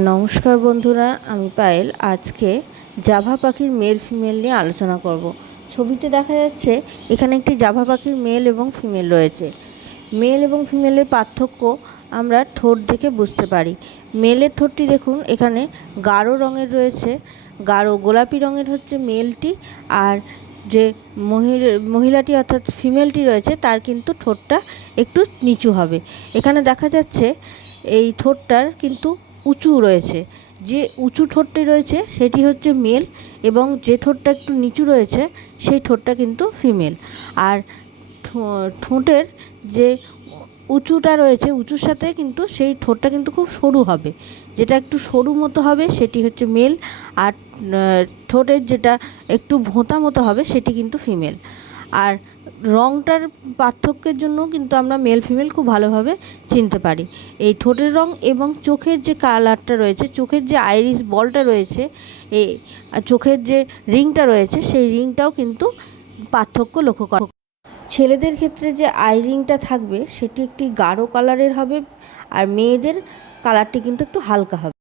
নমস্কার বন্ধুরা, আমি পায়েল। আজকে জাভা পাখির মেল ফিমেল নিয়ে আলোচনা করব। ছবিতে দেখা যাচ্ছে এখানে একটি জাভা পাখির মেল এবং ফিমেল রয়েছে। মেল এবং ফিমেলের পার্থক্য আমরা ঠোঁট দেখে বুঝতে পারি। মেলের ঠোঁটটি দেখুন, এখানে গাঢ় রঙের রয়েছে, গাঢ় গোলাপি রঙের হচ্ছে মেলটি, আর যে মহিলাটি অর্থাৎ ফিমেলটি রয়েছে তার কিন্তু ঠোঁটটা একটু নিচু হবে। এখানে দেখা যাচ্ছে এই ঠোঁটটার কিন্তু উঁচু রয়েছে। যে উঁচু ঠোঁটটি রয়েছে সেটি হচ্ছে মেল, এবং যে ঠোঁটটা একটু নিচু রয়েছে সেই ঠোঁটটা কিন্তু ফিমেল। আর ঠোঁটের যে উঁচুটা রয়েছে, উঁচুর সাথে কিন্তু সেই ঠোঁটটা কিন্তু খুব সরু হবে। যেটা একটু সরু মতো হবে সেটি হচ্ছে মেল, আর ঠোঁটের যেটা একটু ভোঁতা মতো হবে সেটি কিন্তু ফিমেল। আর রঙটার পার্থক্যের জন্য কিন্তু আমরা মেল ফিমেল খুব ভালোভাবে চিনতে পারি। এই ঠোঁটের রং এবং চোখের যে কালারটা রয়েছে, চোখের যে আইরিস বলটা রয়েছে, এই চোখের যে রিংটা রয়েছে সেই রিংটাও কিন্তু পার্থক্য লক্ষ্য করা। ছেলেদের ক্ষেত্রে যে আই রিংটা থাকবে সেটি একটি গাঢ় কালারের হবে, আর মেয়েদের কালারটি কিন্তু একটু হালকা হবে।